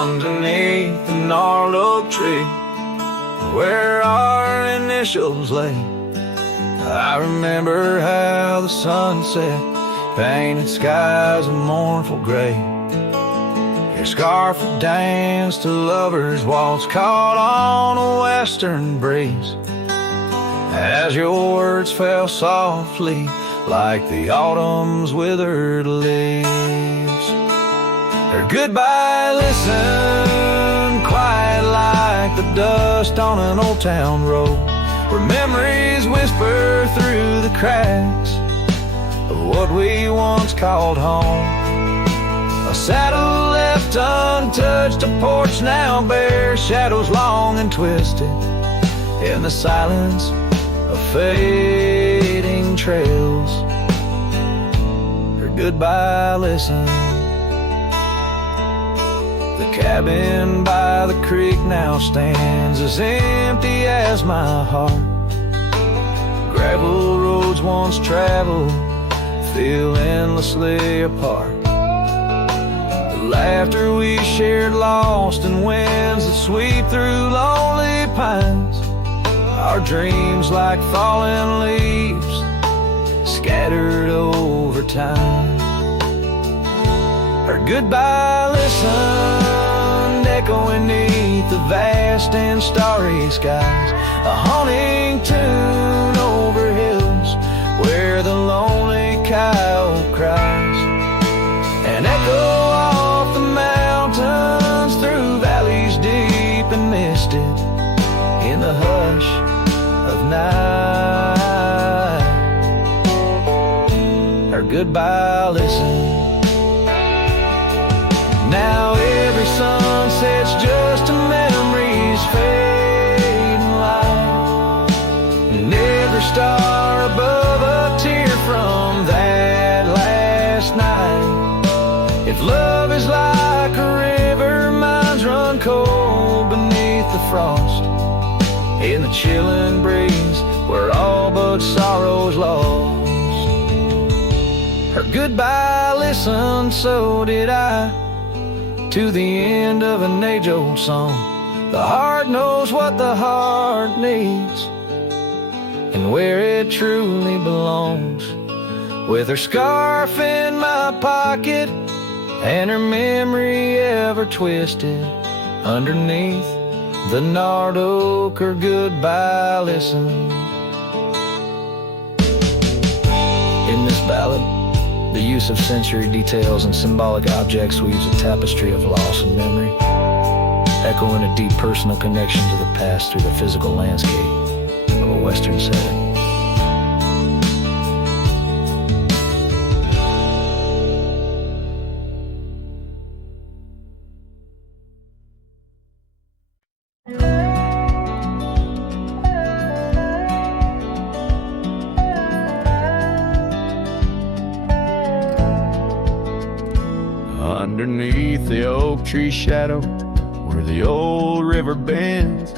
underneath the gnarled oak tree where our initials lay. I remember how the sunset painted skies a mournful gray. Your scarf would dance to lovers' waltz caught on a western breeze, as your words fell softly like the autumn's withered leaves. Or goodbye, listen, quiet like the dust on an old town road, where memories whisper through the cracks of what we once called home. A saddle left untouched, a porch now bare, shadows long and twisted in the silence of fading trails. Or goodbye, listen, the cabin by the creek now stands as empty as my heart. Gravel roads once traveled feel endlessly apart. The laughter we shared lost in winds that sweep through lonely pines. Our dreams like fallen leaves scattered over time. Our goodbye listened, echoing beneath the vast and starry skies, a haunting tune over hills where the lonely coyote cries, an echo off the mountains through valleys deep and misted in the hush of night. Our goodbye listen. Now every sunset's just a memory's fading light, and every star above a tear from that last night. If love is like a river, mine's run cold beneath the frost, in the chilling breeze where all but sorrow's lost. Her goodbye listened, so did I, to the end of an age-old song. The heart knows what the heart needs and where it truly belongs. With her scarf in my pocket and her memory ever twisted underneath the gnarled oak, her goodbye listen. In this ballad, the use of sensory details and symbolic objects weaves a tapestry of loss and memory, echoing a deep personal connection to the past through the physical landscape of a Western setting. Underneath the oak tree shadow, where the old river bends,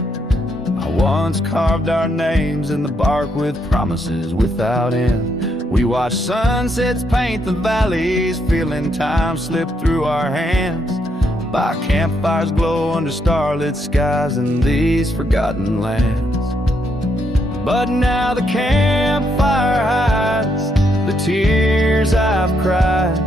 I once carved our names in the bark with promises without end. We watched sunsets paint the valleys, feeling time slip through our hands, by campfires glow under starlit skies in these forgotten lands. But now the campfire hides the tears I've cried.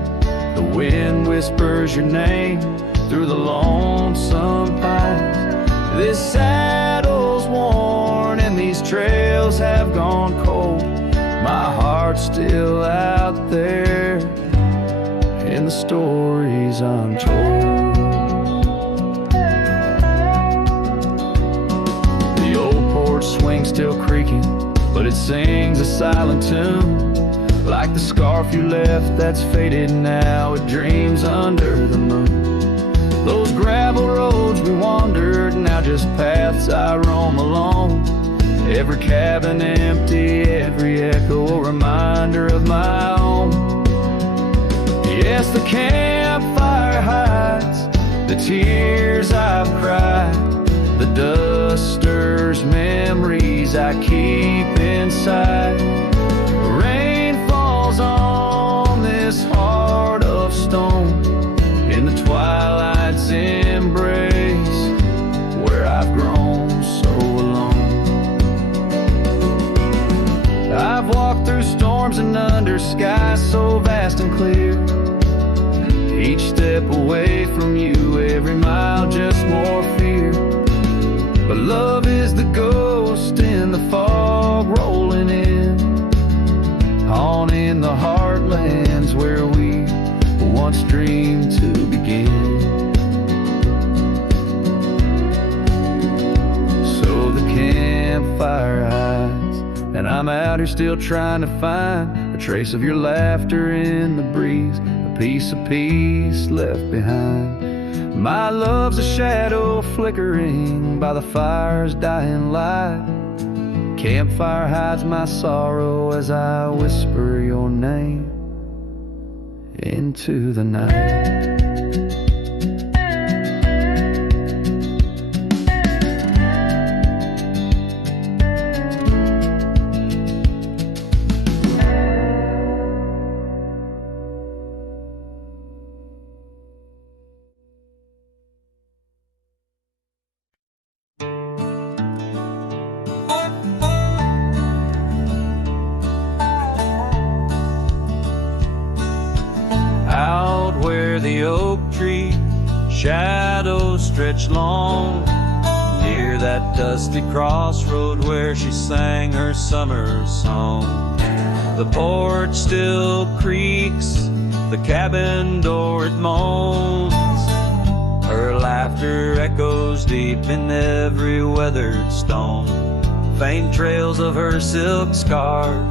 The wind whispers your name through the lonesome pines. This saddle's worn and these trails have gone cold. My heart's still out there in the stories untold. The old porch swing still creaking, but it sings a silent tune, like the scarf you left that's faded now, it dreams under the moon. Those gravel roads we wandered, now just paths I roam alone. Every cabin empty, every echo a reminder of my own. Yes, the campfire hides the tears I've cried. The dust stirs memories I keep inside. Rain falls on this heart of stone in the twilight's embrace. under skies so vast and clear. Each step away from you, every mile just more fear. But love is the ghost in the fog rolling in, on in the heartlands where we once dreamed to begin. So the campfire hides, and I'm out here still trying to find a trace of your laughter in the breeze, a piece of peace left behind. My love's a shadow flickering by the fire's dying light. Campfire hides my sorrow as I whisper your name into the night. Out where the oak tree shadows stretch long, near that dusty crossroad where she sang her summer song. The porch still creaks, the cabin door it moans, her laughter echoes deep in every weathered stone. Faint trails of her silk scarf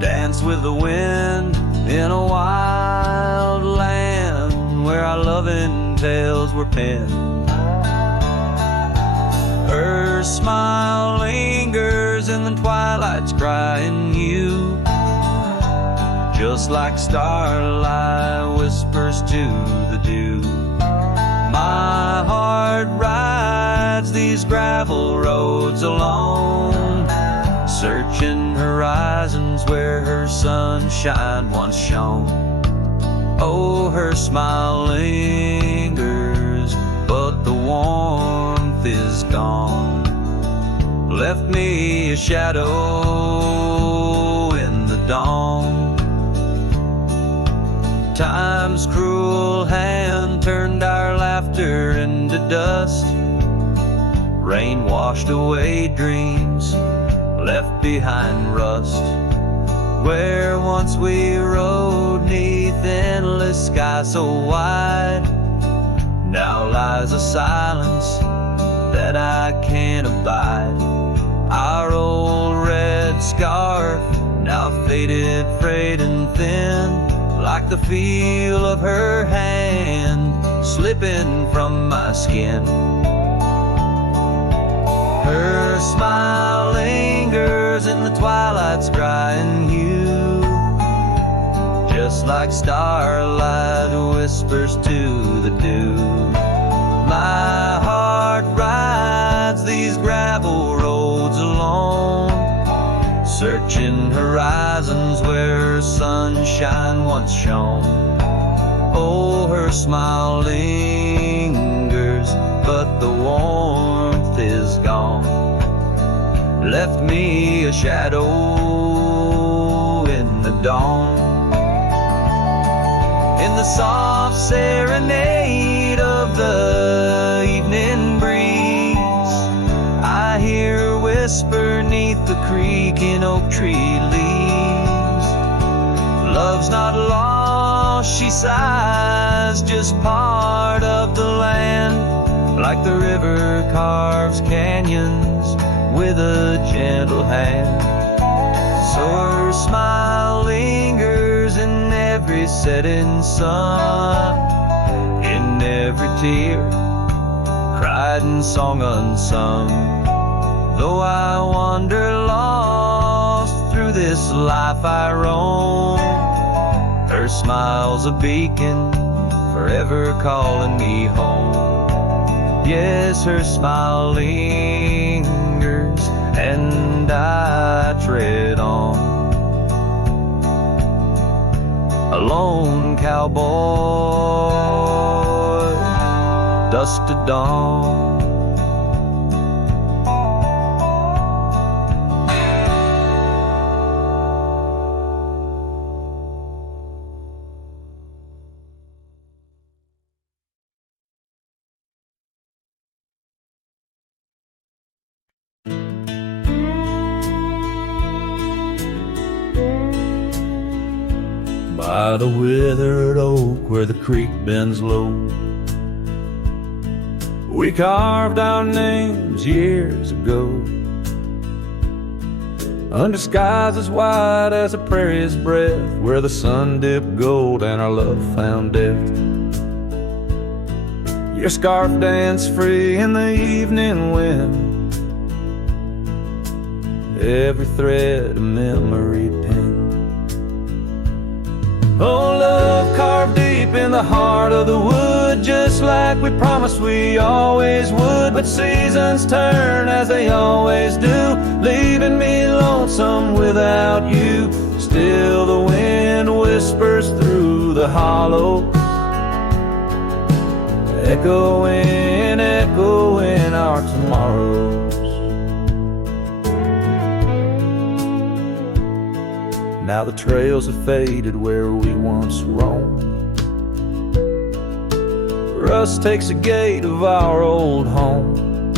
dance with the wind in a wild land where our loving tales were penned. Her smile lingers in the twilight's crying hue, just like starlight whispers to the dew. My heart rides these gravel roads alone, searching horizons where her sunshine once shone. Oh, her smile lingers, but the warmth is gone. Left me a shadow in the dawn. Time's cruel hand turned our laughter into dust. Rain washed away dreams, left behind rust. Where once we rode neath endless sky so wide, now lies a silence that I can't abide. Our old red scarf, now faded, frayed and thin, like the feel of her hand slipping from my skin. Her smile lingers in the twilight's crying hue, just like starlight whispers to the dew. My heart rides these gravel roads alone, searching horizons where sunshine once shone. Oh, her smile lingers, but the warmth is gone. Left me a shadow in the dawn. In the soft serenade of the evening breeze, I hear her whisper neath the creaking oak tree leaves. Love's not lost, she sighs, just part of the land, like the river carves canyons with a gentle hand. So her smile lingers in every setting sun, in every tear cried and song unsung. Though I wander lost through this life I roam, her smile's a beacon forever calling me home. Yes, her smile lingers and I tread on. A lone cowboy, dusk to dawn. By the withered oak where the creek bends low, we carved our names years ago, under skies as wide as a prairie's breath, where the sun dipped gold and our love found death. Your scarf danced free in the evening wind, every thread a memory pinned. Oh, love carved deep in the heart of the wood, just like we promised we always would. But seasons turn as they always do, leaving me lonesome without you. Still the wind whispers through the hollow, echoing, echoing our tomorrows. Now the trails have faded where we once roamed, rust takes the gate of our old home.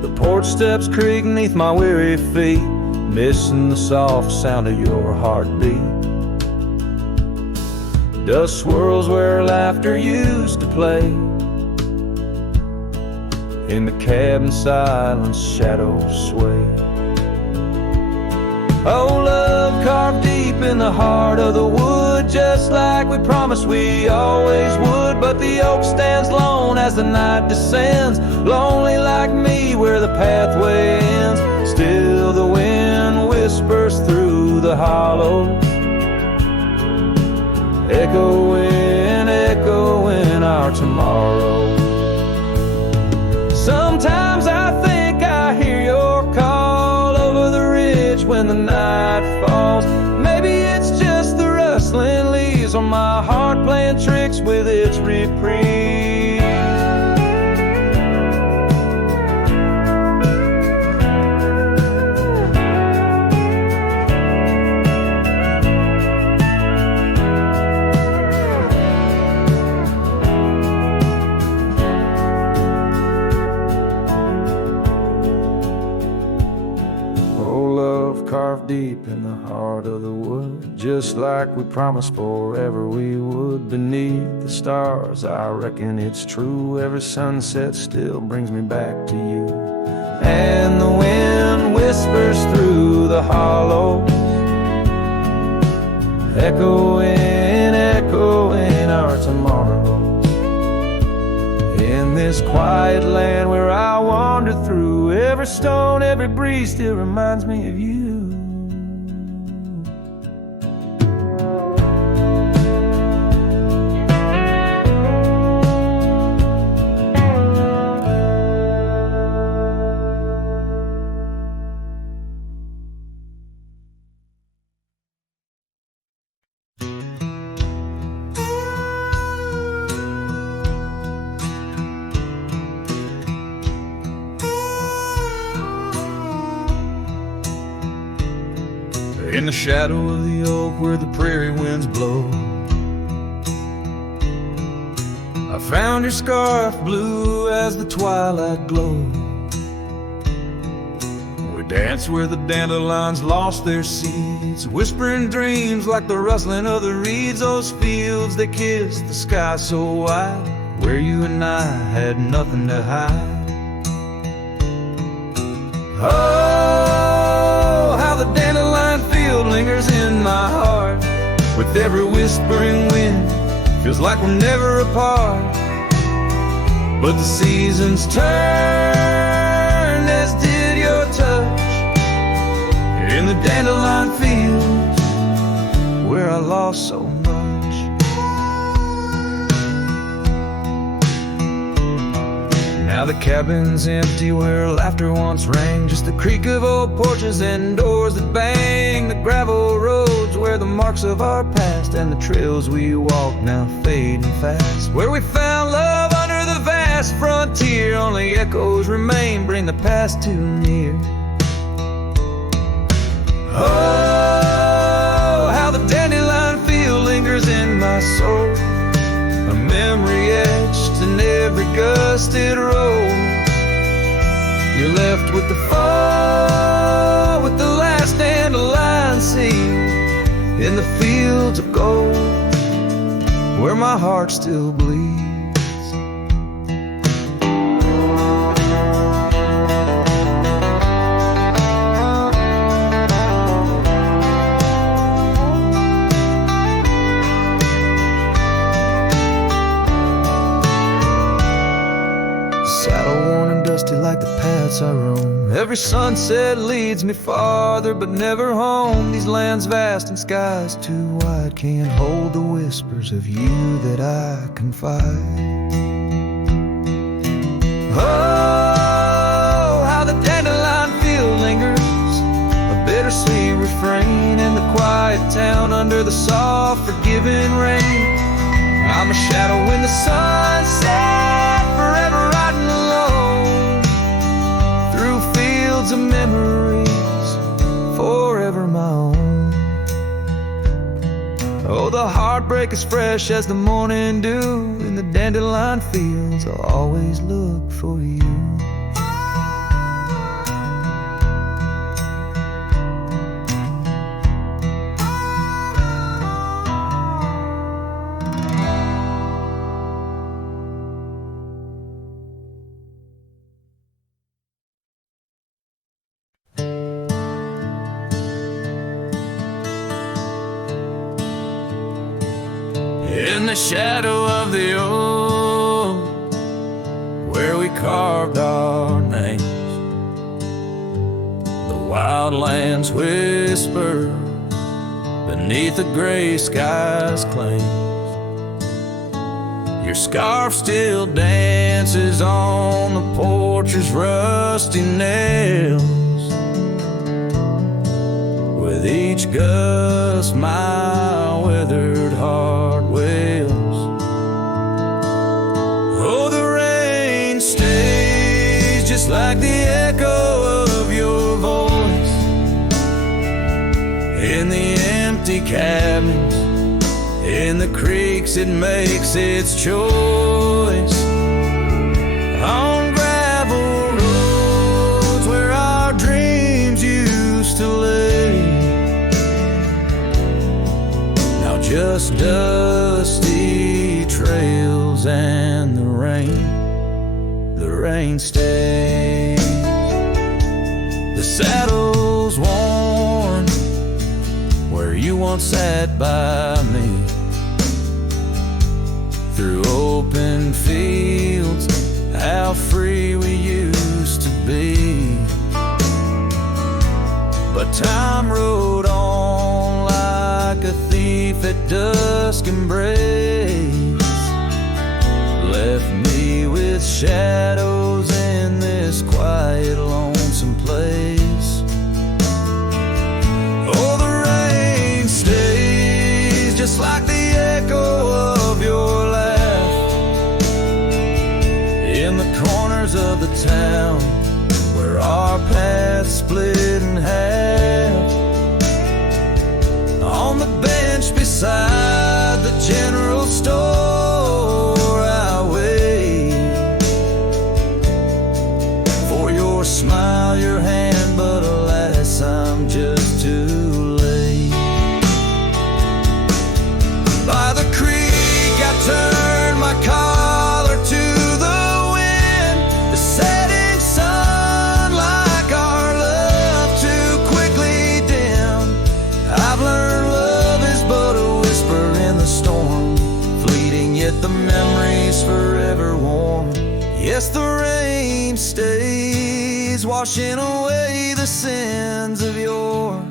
The porch steps creak beneath my weary feet, missing the soft sound of your heartbeat. Dust swirls where laughter used to play, in the cabin silence shadows sway. Oh, love carved deep in the heart of the wood, just like we promised we always would. But the oak stands lone as the night descends, lonely like me where the pathway ends. Still the wind whispers through the hollow, echoing, echoing our tomorrow. Sometimes I think I hear your call over the ridge when the night falls. Maybe it's just the rustling leaves or my heart playing tricks with its reprieve. Carved deep in the heart of the wood, just like we promised forever we would. Beneath the stars, I reckon it's true, every sunset still brings me back to you. And the wind whispers through the hollow, echoing, echoing our tomorrows. In this quiet land where I wander through, every stone, every breeze still reminds me of you. In the shadow of the oak where the prairie winds blow, I found your scarf blue as the twilight glowed. We danced where the dandelions lost their seeds, whispering dreams like the rustling of the reeds. Those fields, they kissed the sky so wide, where you and I had nothing to hide. Oh, how the dandelion field lingers in my heart, with every whispering wind, feels like we're never apart. But the seasons turned, as did your touch, in the dandelion fields where I lost so much. Now the cabin's empty where laughter once rang, just the creak of old porches and doors that bang. The gravel roads where the marks of our past, and the trails we walk now fading fast. Where we found love under the vast frontier, only echoes remain, bring the past too near. Oh, how the dandelion field lingers in my soul, a memory etched in every gusted road. You're left with the fall, with the last dandelion seed in the fields of gold, where my heart still bleeds. Saddle worn and dusty like the paths I roam. Every sunset leads me farther, but never home. These lands vast and skies too wide can't hold the whispers of you that I confide. Oh, how the dandelion field lingers, a bittersweet refrain in the quiet town under the soft, forgiving rain. I'm a shadow in the sunset, forever riding alone through fields of memories, forever my own. Oh, the heartbreak is fresh as the morning dew. In the dandelion fields, I'll always look for you. In the shadow of the oak, where we carved our names, the wildlands whisper beneath the gray sky's claims. Your scarf still dances on the porch's rusty nails. With each gust my withered heart wails. Oh, the rain stays just like the echo of your voice in the empty cabins, in the creeks it makes its choice. On gravel roads where our dreams used to lay, just dusty trails and the rain stays. The saddle's worn where you once sat by me, through open fields, how free we used to be. But time rode on like a thief at dusk embrace, left me with shadows in this quiet, lonesome place. Oh, the rain stays just like the echo of your laugh in the corners of the town where our paths split in half. On the bench beside the general store, I wait for your smile, your hand, but alas, I'm just too late. By the creek, I turned my collar to the wind, the setting sun like our love too quickly dim. I've learned storm, fleeting yet the memories forever warm. Yes, the rain stays, washing away the sins of yore,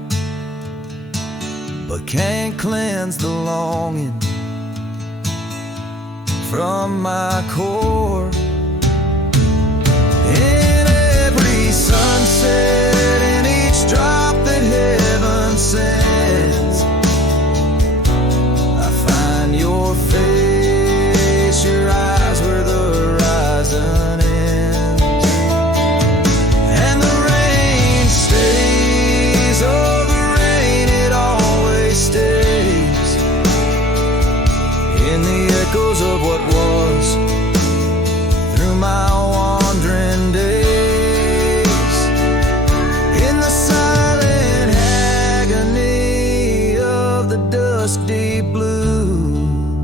but can't cleanse the longing from my core. In every sunset, in each drop that heaven sends, your face, your eyes where the horizon ends. And the rain stays, oh the rain, it always stays, in the echoes of what was, through my wandering days. dusty blue.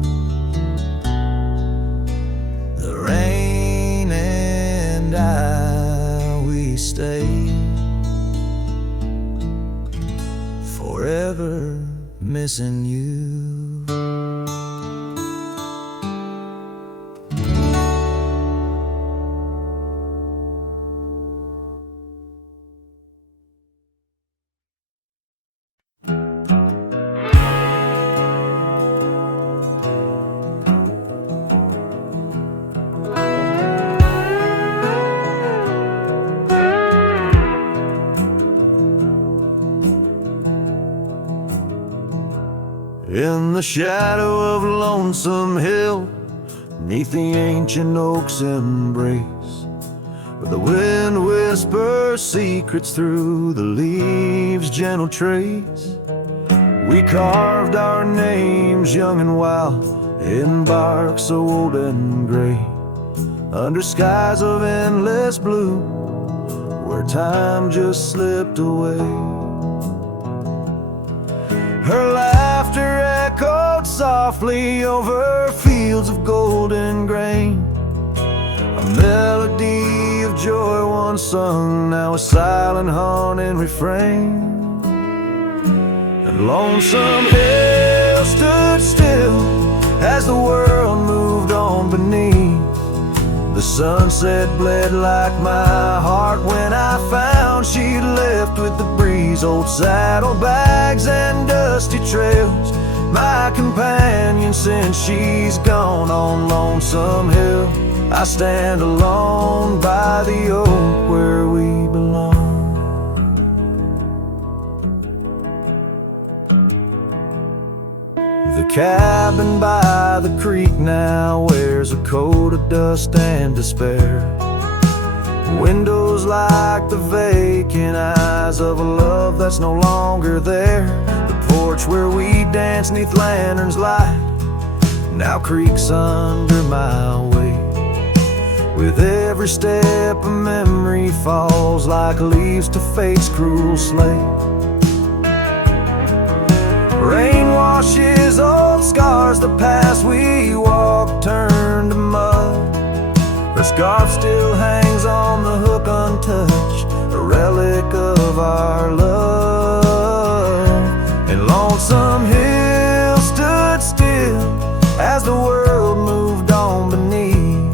The rain and I, we stay forever missing you. In the shadow of Lonesome Hill, 'neath the ancient oak's embrace, where the wind whispers secrets through the leaves' gentle trace, we carved our names young and wild in bark so old and gray, under skies of endless blue, where time just slipped away. Her laughter echoed softly over fields of golden grain, a melody of joy once sung, now a silent haunting refrain. And Lonesome Hill stood still as the world moved on beneath. The sunset bled like my heart when I found she'd left with the breeze. Old saddlebags and dusty trails, my companion since she's gone. On Lonesome Hill I stand alone by the oak where we belong. The cabin by the creek now wears a coat of dust and despair. Windows like the vacant eyes of a love that's no longer there. The porch where we dance 'neath lanterns light now creaks under my weight. With every step a memory falls like leaves to fate's cruel slate. Rain washes old scars, the past we walked turned to mud. Her scarf still hangs on the hook untouched, a relic of our love. And Lonesome Hill stood still as the world moved on beneath.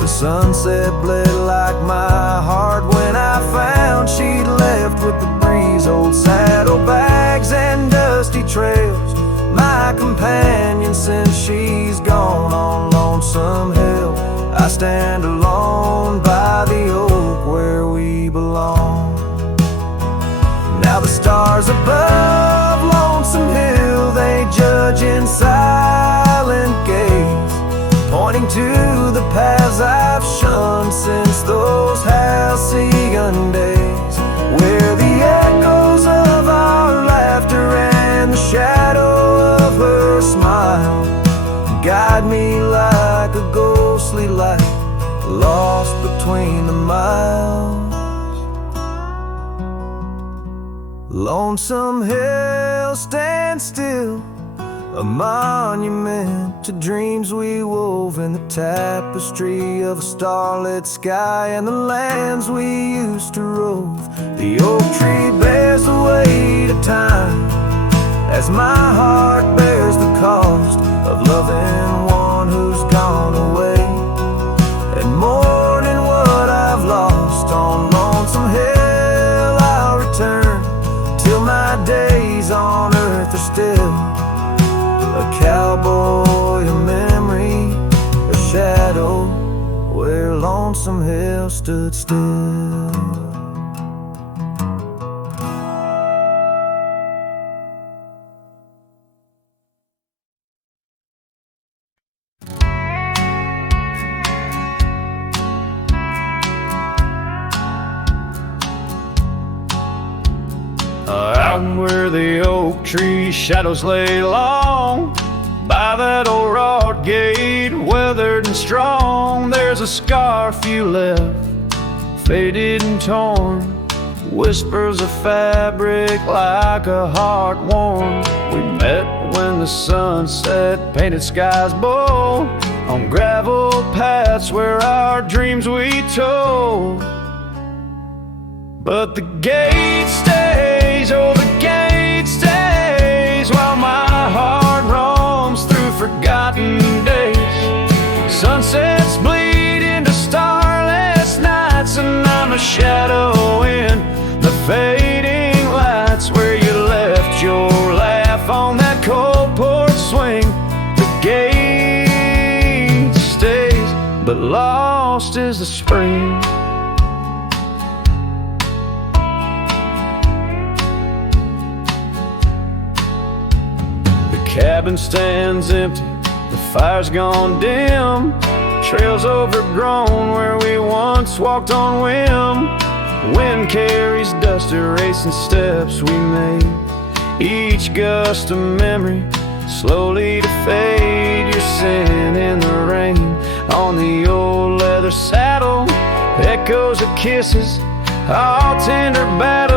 The sunset bled like my heart when I found she'd left with the breeze. Old saddlebags and dusty trails, my companion since she's gone. On Lonesome Hill I stand alone by the oak where we belong. Now the stars above Lonesome Hill, they judge in silent gaze, pointing to the paths I've shunned since those halcyon days, where the echoes of our laughter and the shadow of her smile guide me like a ghostly light lost between the miles. Lonesome Hill stands still, a monument to dreams we wove in the tapestry of a starlit sky and the lands we used to rove. The oak tree bears the weight of time as my heart bears the cost of loving one who's gone away, and mourning what I've lost. On Lonesome Hill I'll return till my days on earth are still a cowboy, a memory, a shadow where Lonesome Hill stood still. Out where the oak tree shadows lay long, by that old rod gate, weathered and strong, there's a scarf you left, faded and torn, whispers of fabric like a heart worn. We met when sunset, painted skies bold, on gravel paths where our dreams we told. But the gate stays, oh the gate stays, while my heart roams through forgotten days. Sunsets bleed into starless nights, and I'm a shadow in the fading lights where you left your laugh on that cold porch swing. The gate stays, but lost is the spring. The cabin stands empty, the fire's gone dim, trails overgrown where we once walked on whim. Wind carries dust, erasing steps we made, each gust of memory slowly to fade. You're sitting in the rain on the old leather saddle, echoes of kisses, all tender battle.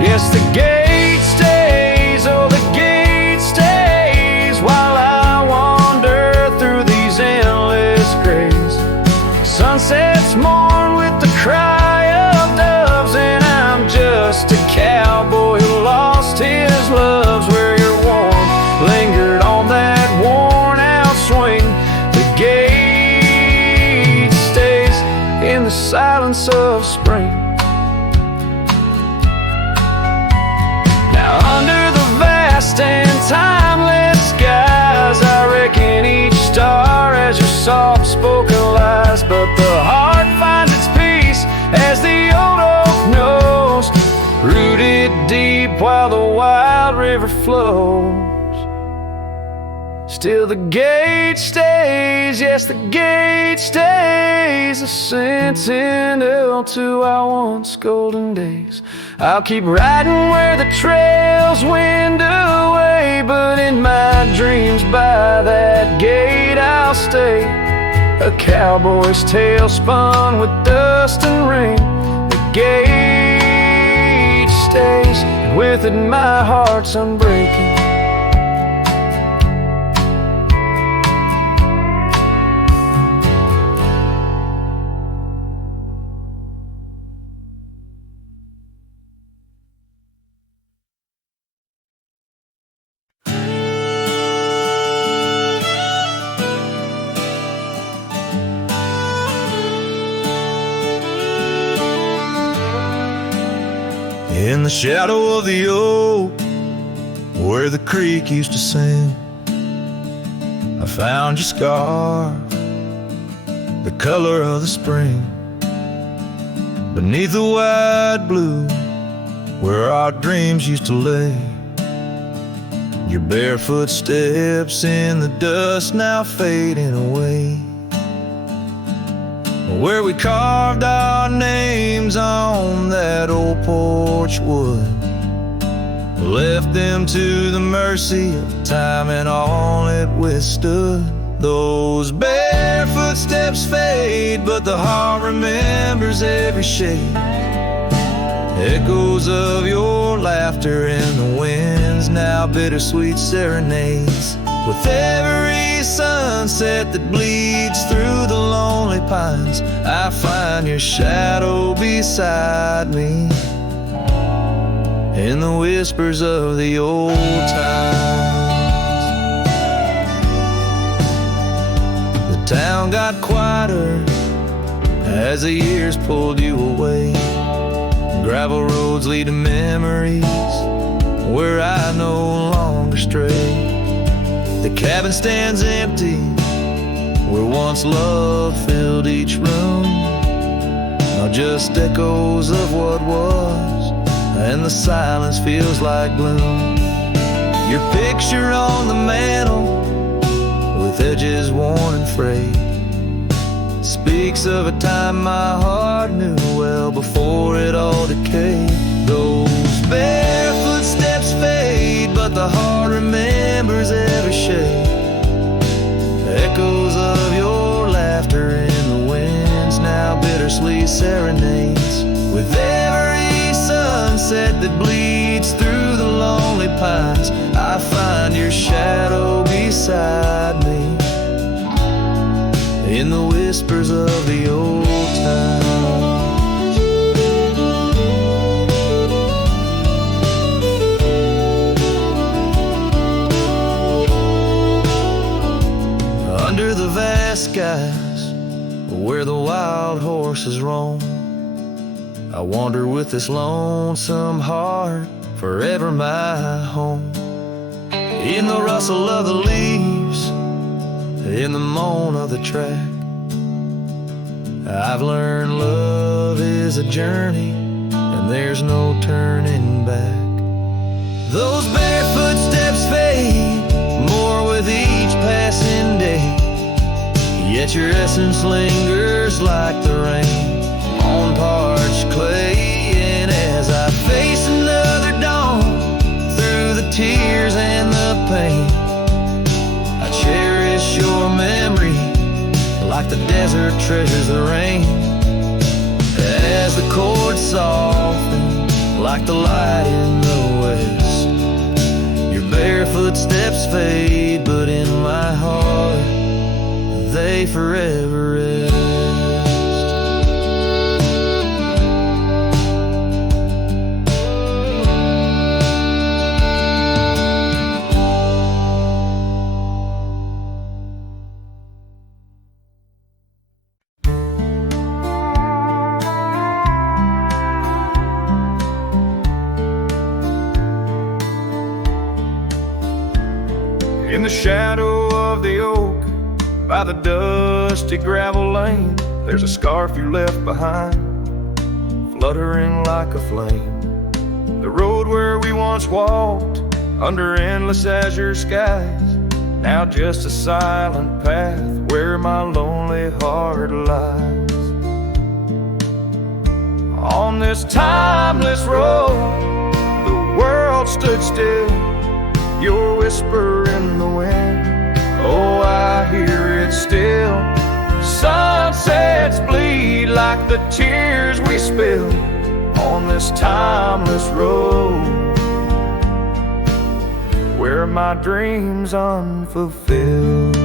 Yes, the gate stays, oh the gate stays, while I wander through these endless grays. Sunsets mourn with the cry of doves, and I'm just a cowboy who lost his loves where your warmth lingered on that worn out swing. The gate stays in the silence of spring. Now under the vast and timeless skies, I reckon each star has your soft-spoken lies, but the heart finds its peace as the old oak knows, rooted deep while the wild river flows. Still the gate stays, yes the gate stays, a sentinel to our once golden days. I'll keep riding where the trails wind away, but in my dreams by that gate I'll stay. A cowboy's tale spun with dust and rain. The gate stays, and with it my heart's unbreaking. In the shadow of the oak, where the creek used to sing, I found your scar, the color of the spring. Beneath the wide blue, where our dreams used to lay, your barefoot steps in the dust now fading away. Where we carved our names on that old porch wood, left them to the mercy of time and all it withstood. Those barefoot steps fade, but the heart remembers every shade. Echoes of your laughter in the winds, now bittersweet serenades. With every sunset that bleeds through the lonely pines, I find your shadow beside me in the whispers of the old times. The town got quieter as the years pulled you away. Gravel roads lead to memories where I no longer stray. The cabin stands empty where once love filled each room, now just echoes of what was, and the silence feels like gloom. Your picture on the mantle, with edges worn and frayed, speaks of a time my heart knew well before it all decayed. Those barefoot steps fade, but the heart remembers every shade. Echoes of your laughter in the winds, now bittersweet serenades. With every sunset that bleeds through the lonely pines, whispers of the old time. Under the vast skies where the wild horses roam, I wander with this lonesome heart, forever my home. In the rustle of the leaves, in the moan of the track, I've learned love is a journey and there's no turning back. Those barefoot steps fade more with each passing day, yet your essence lingers like the rain on parched clay. And as I face another dawn through the tears and the pain, I cherish your memory like the desert treasures the rain. As the chords soften like the light in the west, your barefoot steps fade, but in my heart they forever rest. In the shadow of the oak, by the dusty gravel lane, there's a scarf you left behind, fluttering like a flame. The road where we once walked, under endless azure skies, now just a silent path where my lonely heart lies. On this timeless road, the world stood still, your whisper in the wind, oh, I hear it still. Sunsets bleed like the tears we spill on this timeless road, where my dreams unfulfilled.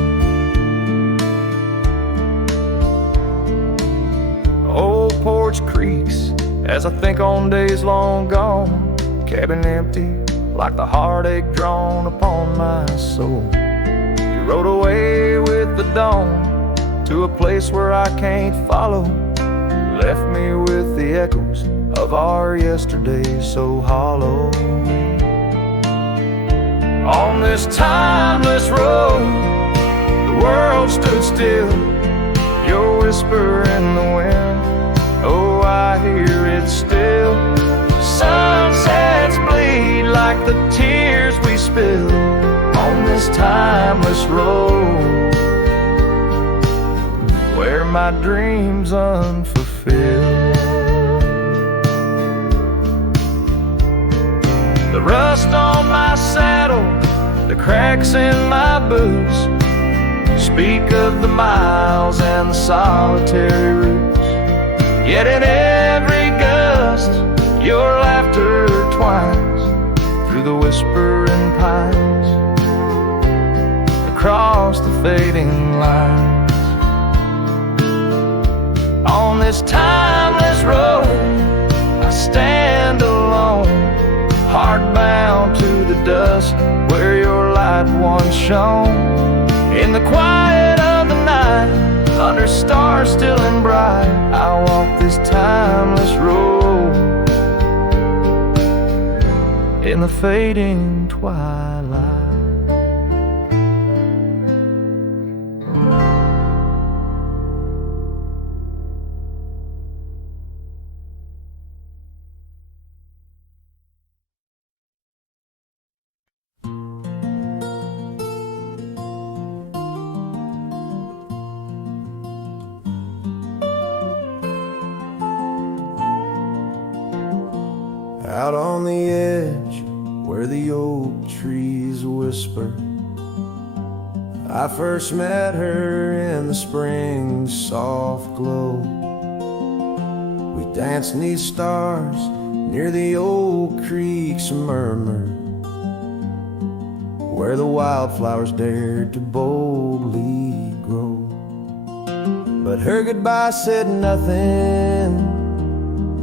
Old porch creaks as I think on days long gone, cabin empty like the heartache drawn upon my soul. You rode away with the dawn to a place where I can't follow, left me with the echoes of our yesterdays so hollow. On this timeless road, the world stood still, your whisper in the wind, oh, I hear it still. Sunsets bleed like the tears we spill on this timeless road, where my dreams unfulfilled. The rust on my saddle, the cracks in my boots, speak of the miles and the solitary routes. Yet in every gust, your laughter twines through the whispering pines, across the fading lines. On this timeless road, I stand alone, heart bound to the dust where your light once shone. In the quiet of the night, under stars still and bright, I walk this timeless road in the fading twilight. Out on the edge where the oak trees whisper, I first met her in the spring's soft glow. We danced 'neath stars near the old creek's murmur, where the wildflowers dared to boldly grow. but her goodbye said nothing.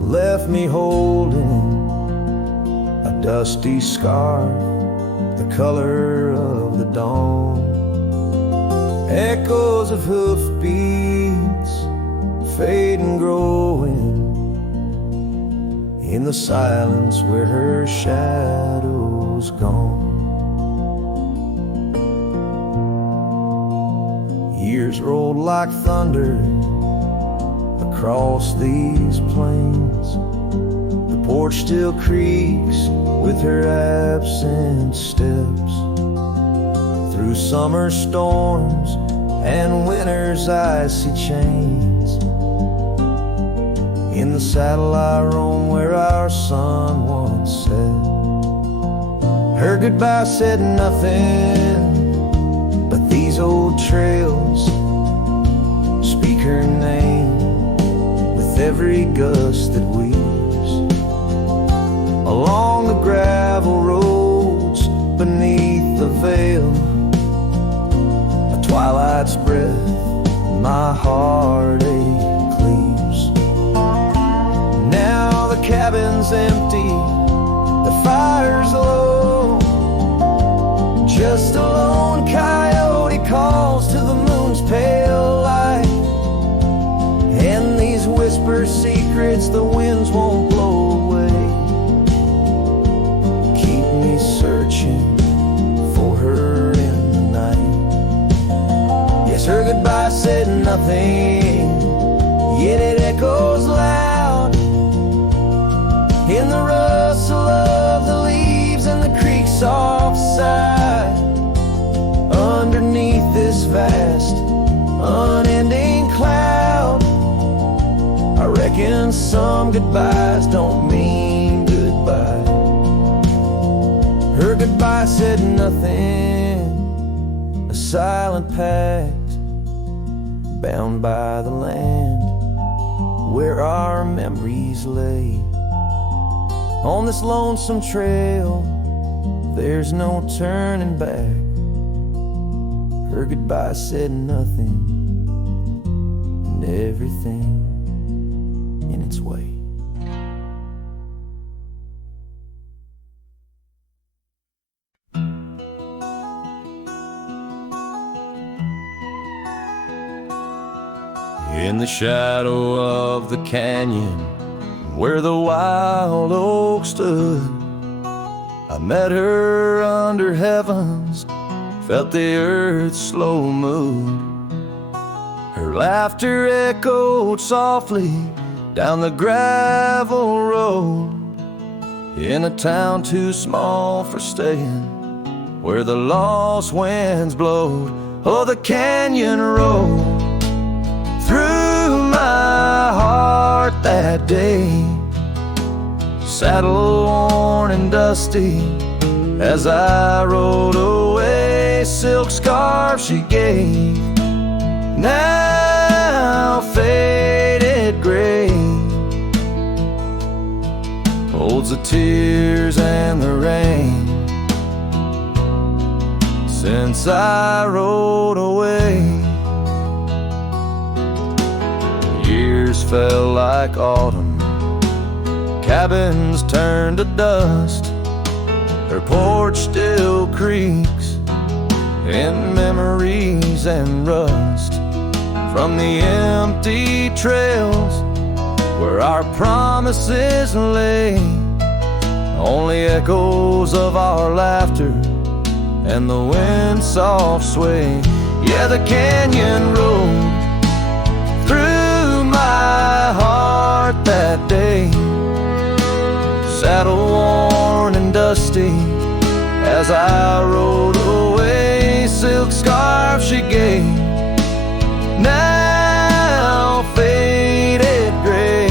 Left me holding a dusty scarf, the color of the dawn. Echoes of hoofbeats fade and growing in the silence where her shadow's gone. Years rolled like thunder across these plains. The porch still creaks with her absent steps. Through summer storms and winter's icy chains, in the saddle I roam where our sun once set. Her goodbye said nothing, but these old trails speak her name with every gust that weaves along the gravel roads beneath the veil. A twilight's breath my heartache cleaves. Now the cabin's empty, the fire's low. Just a lone coyote calls to the moon's pale light, and these whisper secrets the winds won't blow away keep me searching for her in the night. Yes, her goodbye said nothing, yet it echoes loud in the rustle of the leaves and the creek's soft sigh. Underneath this vast, unending cloud, I reckon some goodbyes don't mean goodbye. Her goodbye said nothing, a silent pact bound by the land where our memories lay. On this lonesome trail, there's no turning back. Her goodbye said nothing, and everything in its way. In the shadow of the canyon where the wild oak stood, I met her under heavens, felt the earth's slow move. Her laughter echoed softly down the gravel road, in a town too small for staying, where the lost winds blowed. Oh, the canyon rolled through my heart that day, saddle worn and dusty as I rode away. Silk scarf she gave, now faded gray, holds the tears and the rain since I rode away. Years fell like autumn, cabins turned to dust, her porch still creaks in memories and rust from the empty trails where our promises lay. Only echoes of our laughter and the wind's soft sway. Yeah, the canyon rolled through my heart that day, saddle worn and dusty as I rode away. Silk scarf she gave, now faded gray,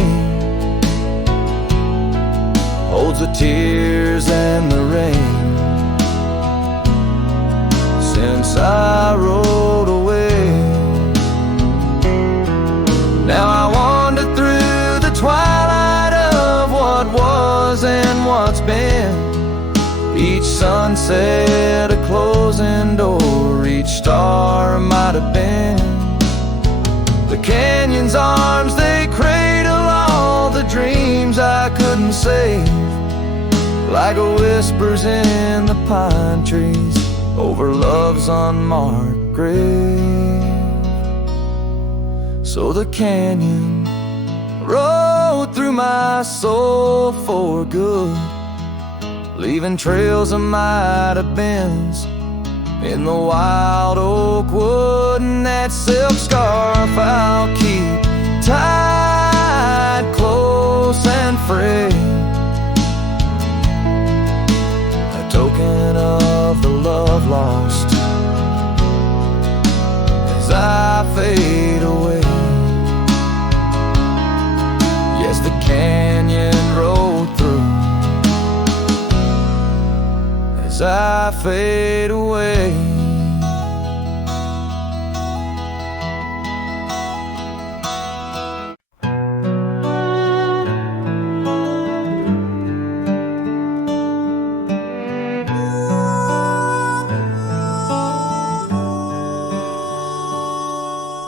holds the tears and the rain since I rode away. Now I wander through the twilight of what was and what's been, each sunset a closing door, each star might have been. The canyon's arms, they cradle all the dreams I couldn't save, like whispers in the pine trees over love's unmarked grave. So the canyon rode through my soul for good, leaving trails of might have beens in the wild oak wood. And that silk scarf I'll keep tied close and frayed, a token of the love lost as I fade away. Yes, the canyon road through as I fade away.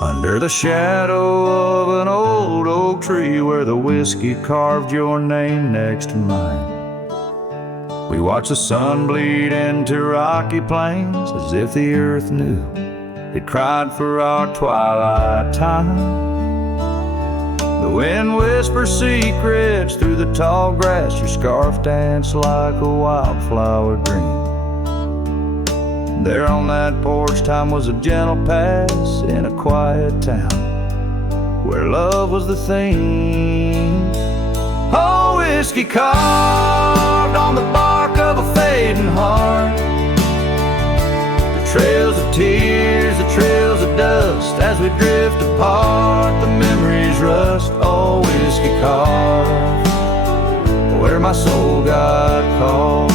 Under the shadow of an old oak tree where the whiskey carved your name next to mine, we watched the sun bleed into rocky plains as if the earth knew it cried for our twilight time. The wind whispers secrets through the tall grass, your scarf danced like a wildflower dream. There on that porch, time was a gentle pass in a quiet town where love was the theme. Oh, whiskey carved on the bark of a fading heart, the trails of tears, the trails of dust as we drift apart, the memories rust. Oh, whiskey carved where my soul got caught.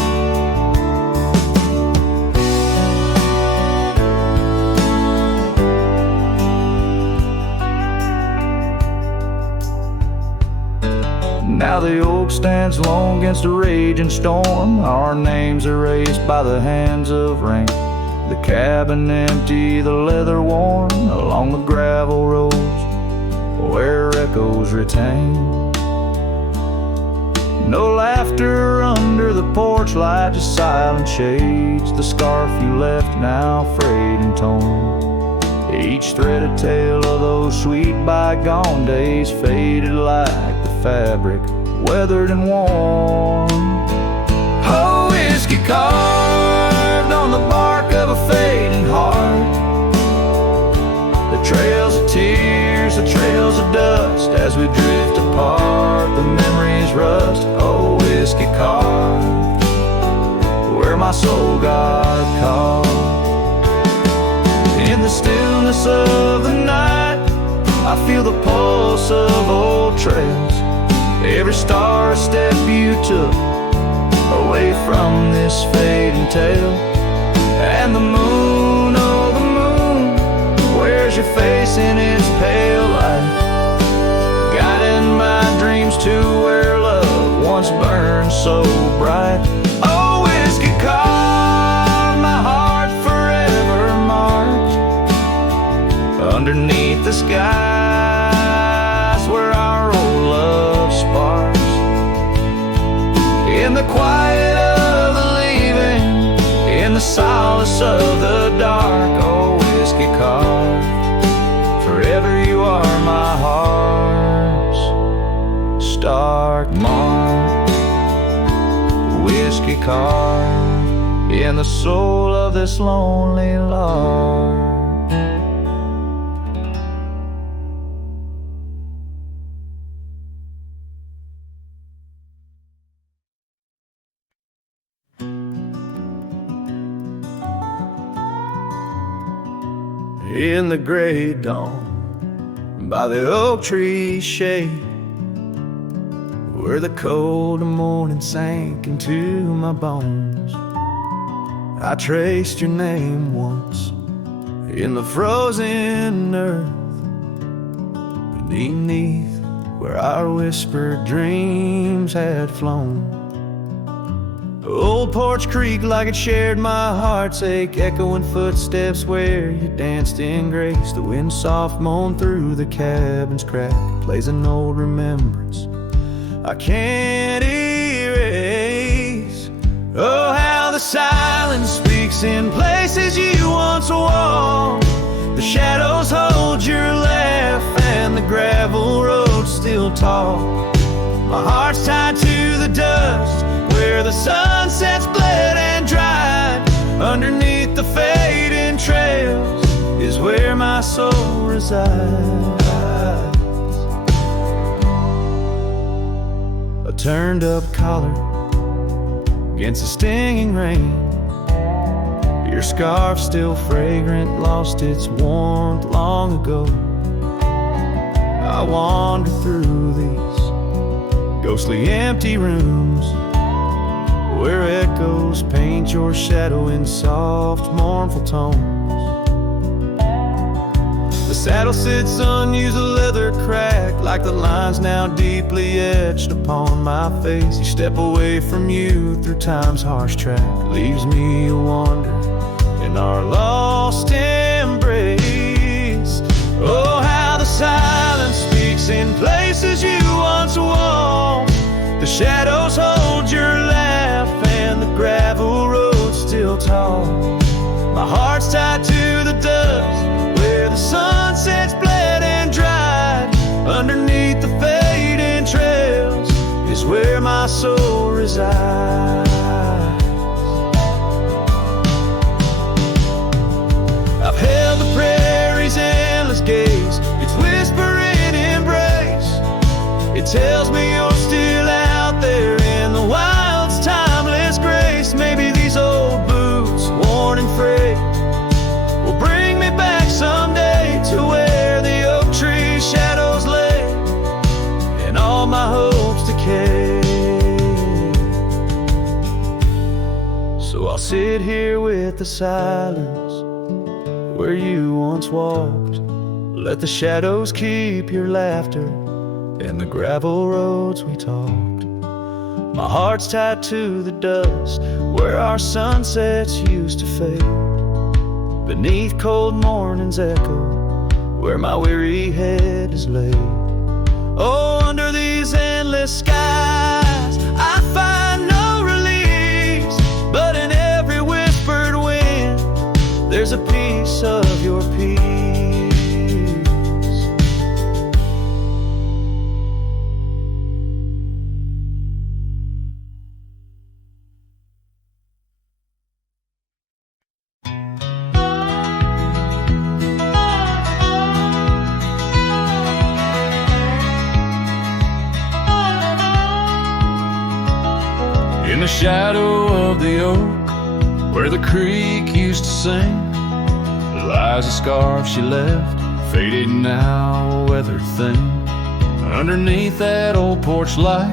Now the oak stands lone against a raging storm, our names erased by the hands of rain. The cabin empty, the leather worn, along the gravel roads where echoes retain. No laughter under the porch light, just silent shades. The scarf you left now frayed and torn, each thread a tale of those sweet bygone days, faded like the fabric, weathered and worn. Oh, whiskey carved on the bark of a fading heart, the trails of tears, the trails of dust as we drift apart, the memories rust. Oh, whiskey carved where my soul got caught. In the stillness of the night, I feel the pulse of old trails, every star step you took away from this fading tale. And the moon, oh the moon, wears your face in its pale light, guiding my dreams to where love once burned so bright. Oh, whiskey carved my heart forever marked underneath the skies where our old love sparks. In the quiet of the leaving, in the solace of the dark, oh, whiskey carved, forever you are my heart's stark mark. Whiskey carved in the soul of this lonely lark. In the gray dawn, by the oak tree shade, where the cold morning sank into my bones, I traced your name once in the frozen earth, beneath where our whispered dreams had flown. Old porch creak like it shared my heart's ache, echoing footsteps where you danced in grace. The wind soft moaned through the cabin's crack, plays an old remembrance I can't erase. Oh, how the silence speaks in places you once walked. The shadows hold your laugh and the gravel road still talk. My heart's tied to the dust where the sunsets bled and dried. Underneath the fading trails is where my soul resides. A turned up collar against the stinging rain. Your scarf still fragrant, lost its warmth long ago. I wander through these ghostly empty rooms where echoes paint your shadow in soft, mournful tones. The saddle sits unused, the leather cracked, like the lines now deeply etched upon my face. You step away from you through time's harsh track, leaves me a wander in our lost embrace. Oh, how the silence speaks in places you once walked. The shadows hold your laugh and the gravel road still tall. My heart's tied to the dust where the sunsets bled and dried. Underneath the fading trails is where my soul resides. I've held the prairie's endless gaze, its whispering embrace. It tells me you're still out there in the wild's timeless grace. Maybe these old boots, worn and frayed, will bring me back someday to where the oak tree shadows lay and all my hopes decay. So I'll sit here with the silence where you once walked. Let the shadows keep your laughter and the gravel roads we talked. My heart's tied to the dust where our sunsets used to fade. Beneath cold morning's echo where my weary head is laid. Oh, under these endless skies I find no release, but in every whispered wind there's a piece of your peace. In the shadow of the oak where the creek used to sing lies a scarf she left, faded now, a weathered thing. Underneath that old porch light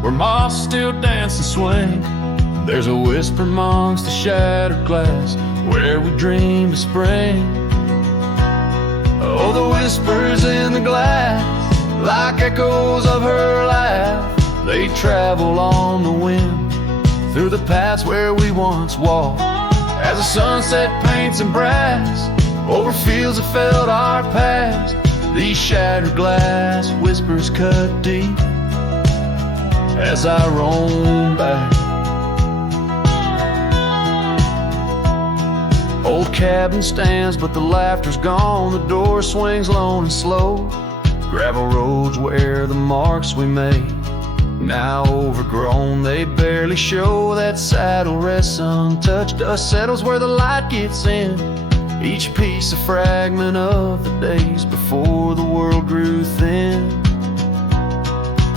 where moths still dance and swing, there's a whisper amongst the shattered glass where we dreamed of spring. Oh, the whispers in the glass, like echoes of her laugh, they travel on the wind through the paths where we once walked. As the sunset paints in brass over fields that felt our past, these shattered glass whispers cut deep as I roam back. Old cabin stands, but the laughter's gone. The door swings lone and slow. Gravel roads where the marks we made, now overgrown, they barely show. That saddle rests untouched, dust settles where the light gets in. Each piece a fragment of the days before the world grew thin.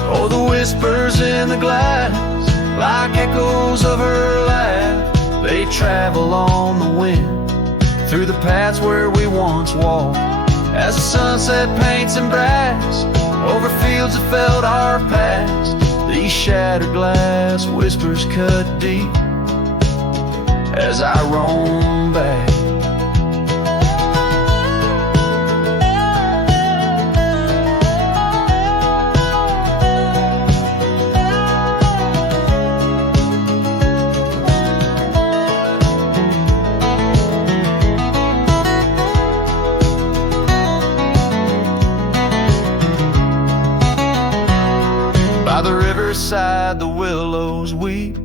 Oh, the whispers in the glass, like echoes of her laugh, they travel on the wind through the paths where we once walked. As the sunset paints in brass over fields that felt our past, these shattered glass whispers cut deep as I roam back.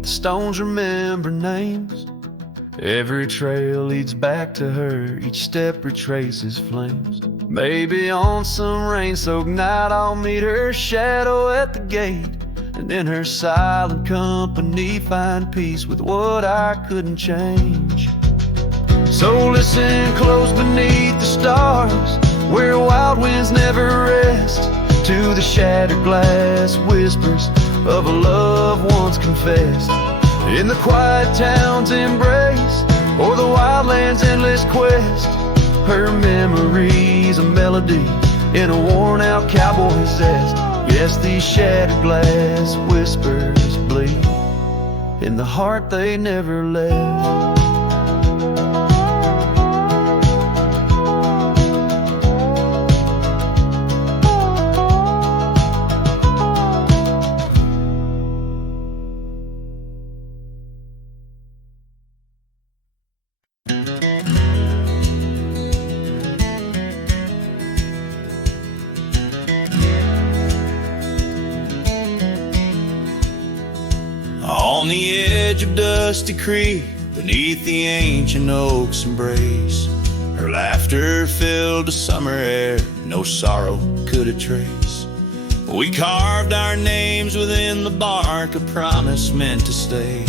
the stones remember names. Every trail leads back to her, each step retraces flames. Maybe on some rain-soaked night I'll meet her shadow at the gate, and in her silent company find peace with what I couldn't change. So listen close beneath the stars, where wild winds never rest, to the shattered glass whispers of a love once confessed. In the quiet town's embrace, or the wildland's endless quest, her memory's a melody in a worn-out cowboy zest. Yes, these shattered glass whispers bleed in the heart they never left. On the edge of Dusty Creek, beneath the ancient oak's embrace, her laughter filled the summer air, no sorrow could it trace. We carved our names within the bark, a promise meant to stay.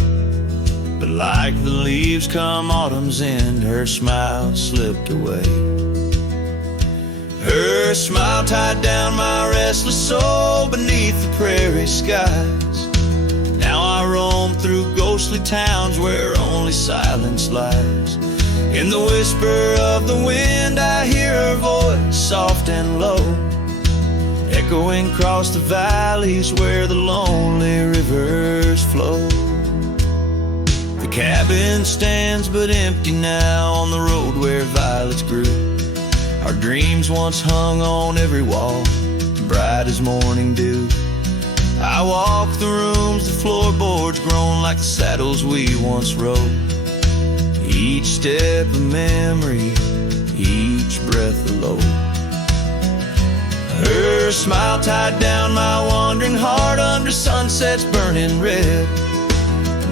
But like the leaves come autumn's end, her smile slipped away. Her smile tied down my restless soul beneath the prairie skies. Now I roam through ghostly towns where only silence lies. In the whisper of the wind I hear her voice, soft and low, echoing across the valleys where the lonely rivers flow. The cabin stands but empty now on the road where violets grew. Our dreams once hung on every wall, bright as morning dew. I walk the rooms, the floorboards grown like the saddles we once rode. Each step a memory, each breath a load. Her smile tied down my wandering heart under sunsets burning red.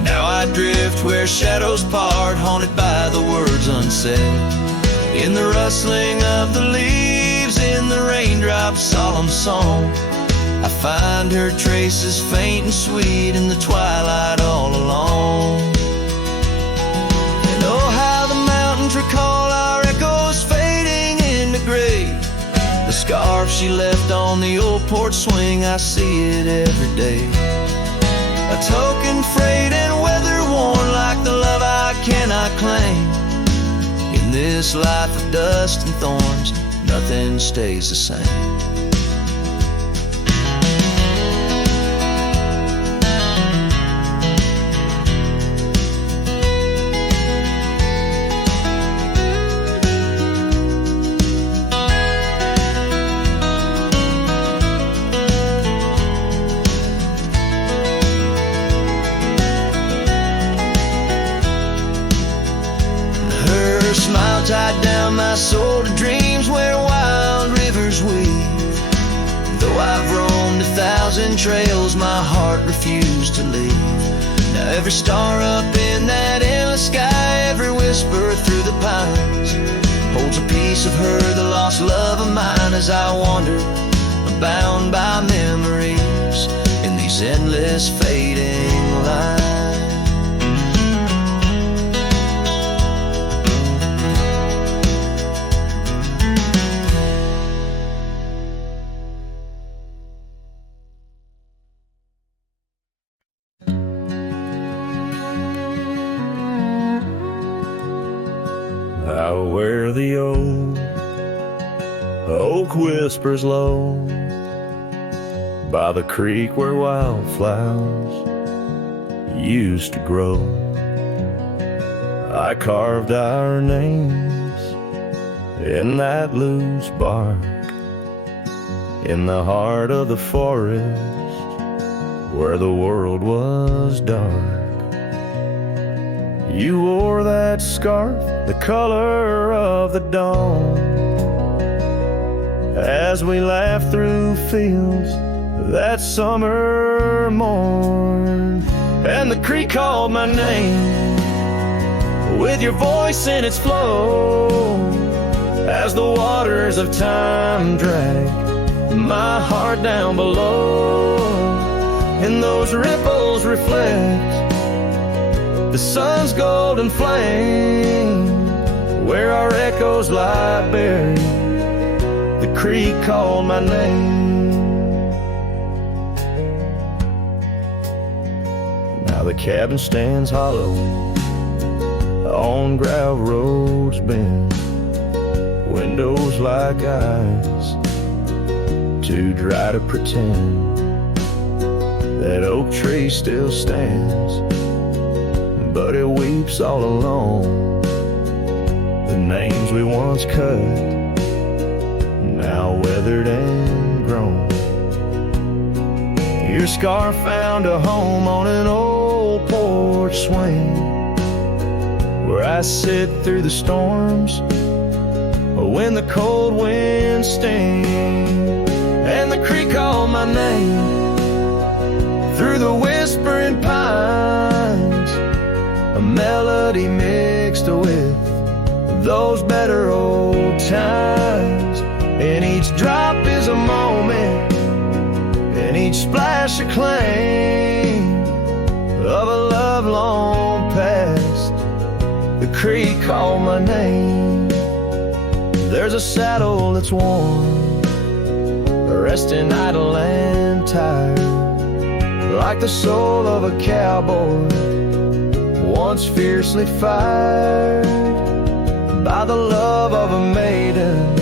Now I drift where shadows part, haunted by the words unsaid. In the rustling of the leaves, in the raindrops' solemn song, I find her traces faint and sweet in the twilight all alone. And oh, how the mountains recall our echoes fading into gray. The scarf she left on the old porch swing, I see it every day. A token frayed and weather worn like the love I cannot claim. In this life of dust and thorns, nothing stays the same. Tied down my soul to dreams where wild rivers weave. Though I've roamed 1,000 trails, my heart refused to leave. Now every star up in that endless sky, every whisper through the pines, holds a piece of her, the lost love of mine, as I wander, bound by memories in these endless fading lines. Out where the old oak whispers low, by the creek where wildflowers used to grow, I carved our names in that loose bark, in the heart of the forest where the world was dark. You wore that scarf, the color of the dawn, as we laughed through fields that summer morn. and the creek called my name. With your voice in its flow, as the waters of time drag my heart down below, and those ripples reflect the sun's golden flame, where our echoes lie buried. The creek called my name. Now the cabin stands hollow on gravel roads bend, windows like eyes too dry to pretend. That oak tree still stands, but it weeps all alone. The names we once cut, now weathered and grown. Your scar found a home on an old porch swing, where I sit through the storms when the cold winds sting. And the creek called my name through the whispering pines, a melody mixed with those better old times. And each drop is a moment, and each splash a claim of a love long past. The creek called my name. There's a saddle that's worn, resting idle and tired, like the soul of a cowboy once fiercely fired by the love of a maiden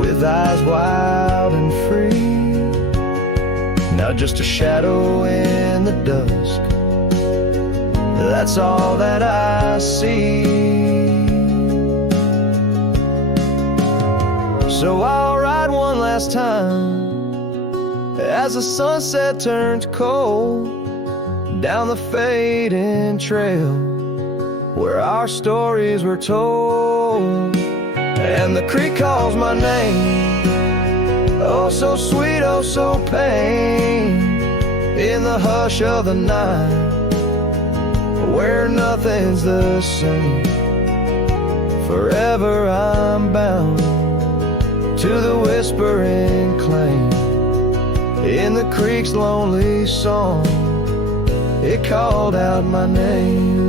with eyes wild and free. Now just a shadow in the dusk, that's all that I see. So I'll ride one last time as the sunset turns cold, down the fading trail where our stories were told. And the creek calls my name, oh so sweet, oh so pain, in the hush of the night, where nothing's the same. Forever I'm bound to the whispering claim in the creek's lonely song. It called out my name.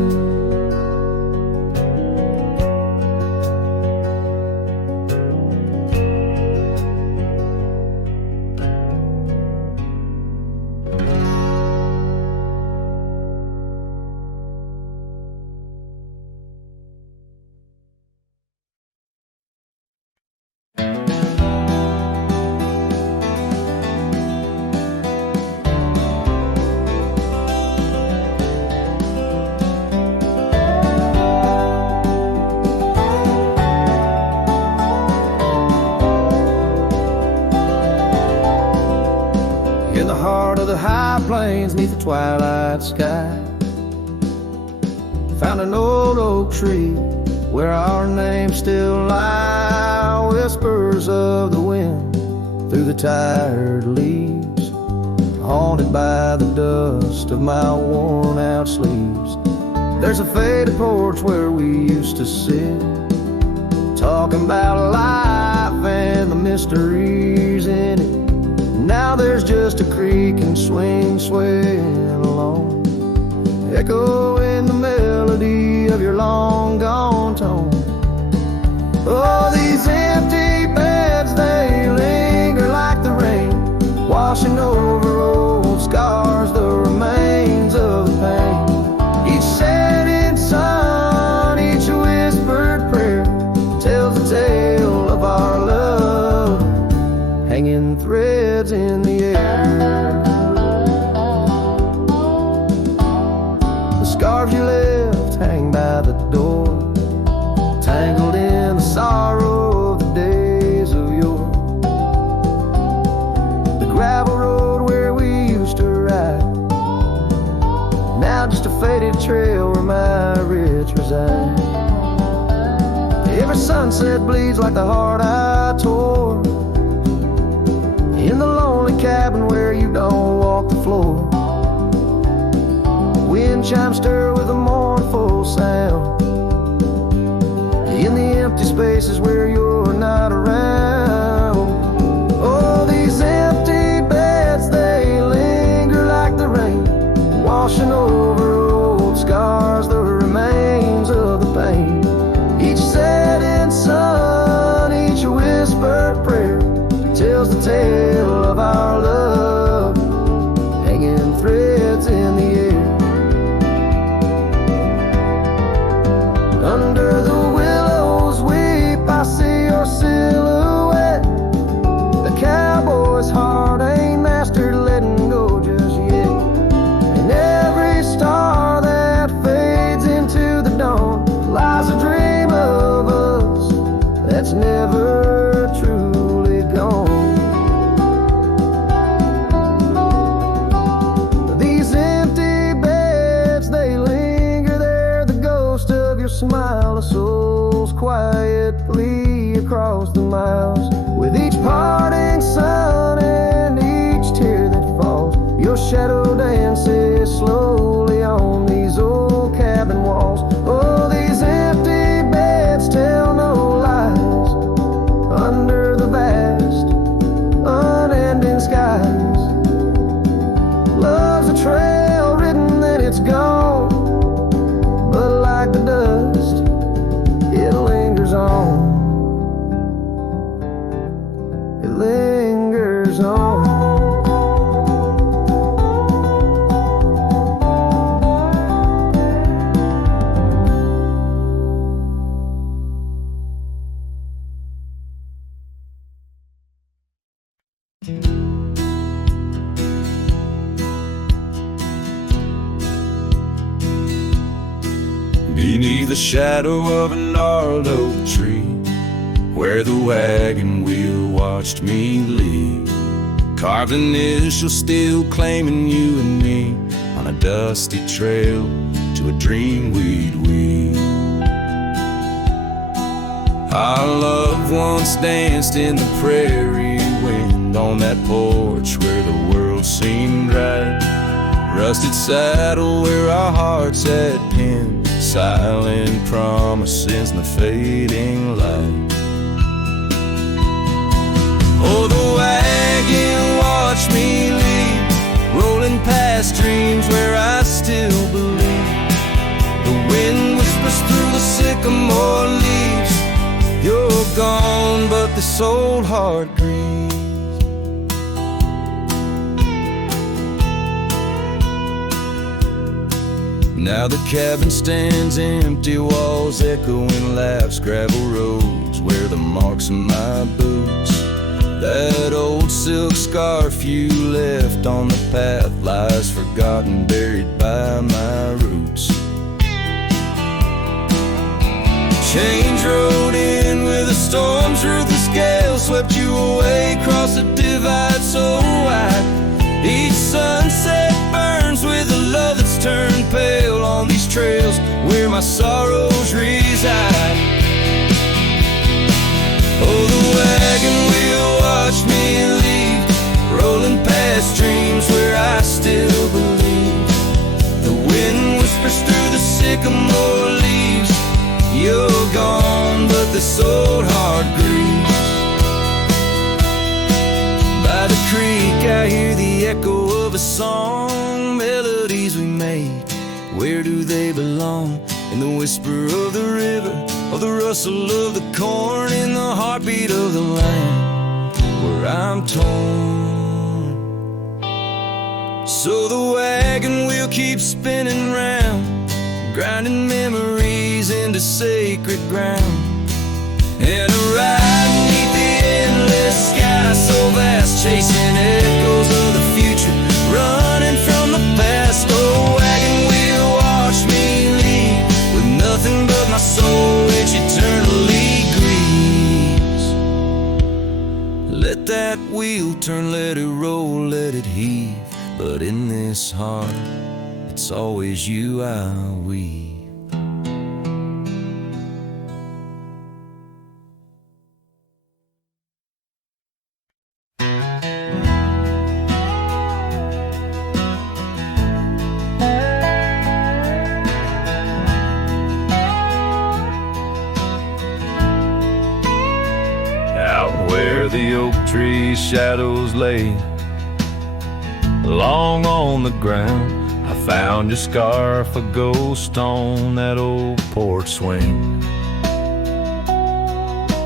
Plains neath the twilight sky, found an old oak tree where our names still lie. Whispers of the wind through the tired leaves, haunted by the dust of my worn out sleeves. There's a faded porch where we used to sit, talking about life and the mysteries in it. Now there's just a creak and swing swaying along, echoing the melody of your long gone tone. Oh, these empty beds, they linger like the rain, washing over old scars, the remains of the pain. Each setting sun, each whispered prayer tells the tale of our love, hanging threads in the air. The scarves you left hang by the door, tangled in the sorrow of the days of yore. The gravel road where we used to ride, now just a faded trail where my rich reside. Every sunset bleeds like the heart I tore, in the lonely cabin where you don't walk the floor. wind chimes stir with a mournful sound in the empty spaces where you're not around. Oh, these empty beds, they linger like the rain, washing over old scars, the remains of the pain. Each setting sun, each whispered prayer tells the tale of our love, hanging threads in the air. Under the willows weep, I see your silhouette. The cowboy's heart ain't mastered letting go just yet. And every star that fades into the dawn lies a dream of us that's never truly gone. These empty beds, they linger there, the ghost of your smile, a soul's quietly across the miles. With each parting sun and each tear that falls, your shadow dances slowly on these old cabin walls. Oh, these empty beds tell no lies under the vast, unending skies. Love's a trail written and it's gone, but like the dust, it lingers on. It lingers on. Beneath the shadow of a gnarled oak tree, where the wagon wheel watched me leave, carved initials still claiming you and me on a dusty trail to a dream we'd weave. Our love once danced in the prairie wind on that porch where the world seemed right. Rusted saddle where our hearts had pinned silent promises in the fading light. Oh, the wagon watched me leave, rolling past dreams where I still believe. The wind whispers through the sycamore leaves, you're gone, but this old heart grieves. Now the cabin stands empty, walls echoing laughs, gravel roads where the marks of my boots. That old silk scarf you left on the path lies forgotten, buried by my roots. Change rode in with a storm's ruthless gale, swept you away across a divide so wide. Each sunset burns with a love that's turned pale on these trails where my sorrows reside. Oh, the wagon wheel watched me leave, rolling past dreams where I still believe. The wind whispers through the sycamore leaves, you're gone, but this old heart grieves. By the creek I hear the echo of a song, melodies we make, where do they belong? In the whisper of the river, of the rustle of the corn, in the heartbeat of the land where I'm torn. So the wagon wheel keeps spinning round, grinding memories into sacred ground. And a ride beneath the endless sky so vast, chasing echoes of the future, running from the past. Oh, wagon wheel watch me leave, with nothing but my soul which eternally grieves. Let that wheel turn, let it roll, let it heave, but in this heart it's always you I weave. where the oak tree shadows lay. Long on the ground, I found your scarf, a ghost on that old porch swing.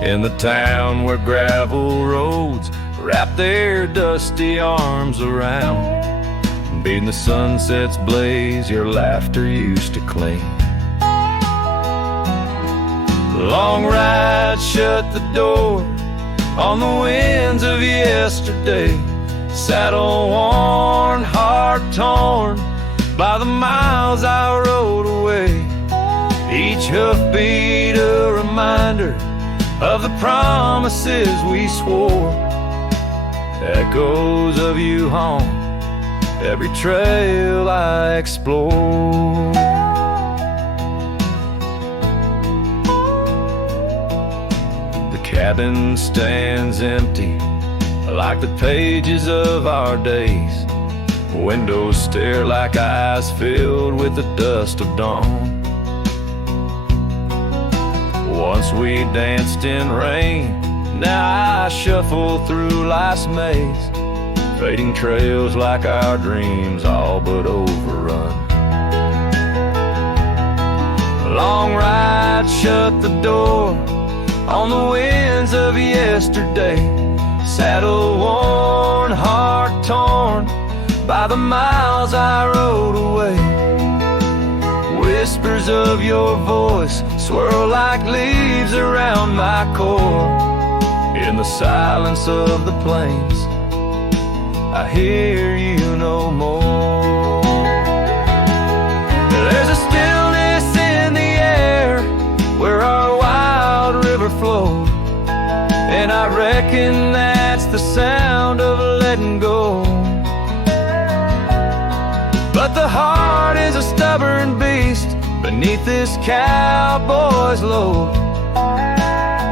In the town where gravel roads wrap their dusty arms around, beating the sunset's blaze, your laughter used to cling. Long ride shut the door on the winds of yesterday. Saddle worn, heart torn by the miles I rode away. Each hoofbeat a reminder of the promises we swore. Echoes of you haunt every trail I explore. The cabin stands empty like the pages of our days. Windows stare like eyes filled with the dust of dawn. Once we danced in rain, now I shuffle through life's maze. Fading trails like our dreams, all but overrun. Long ride shut the door on the winds of yesterday. Saddle worn, heart torn by the miles I rode away. Whispers of your voice swirl like leaves around my core. In the silence of the plains, I hear you no more. There's a stillness in the air where our wild river flowed, and I reckon that's the sound of letting go. But the heart is a stubborn beast beneath this cowboy's load.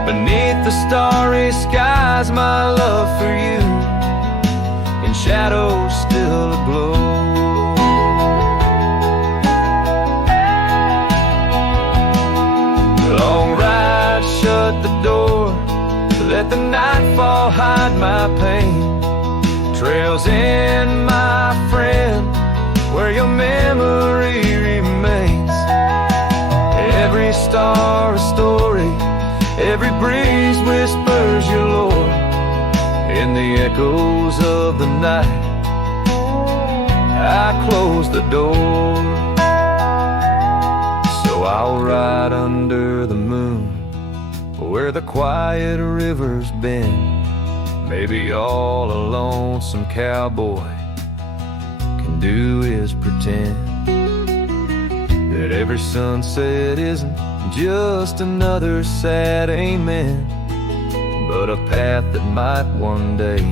Beneath the starry skies, my love for you in shadows still aglow. Long ride shut the door, let the nightfall hide my pain. Trails in, my friend, where your memory remains. Every star a story, every breeze whispers your lore. In the echoes of the night, I close the door. So I'll ride under the moon, where the quiet river's been. Maybe all a lonesome cowboy can do is pretend that every sunset isn't just another sad amen, but a path that might one day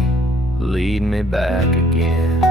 lead me back again.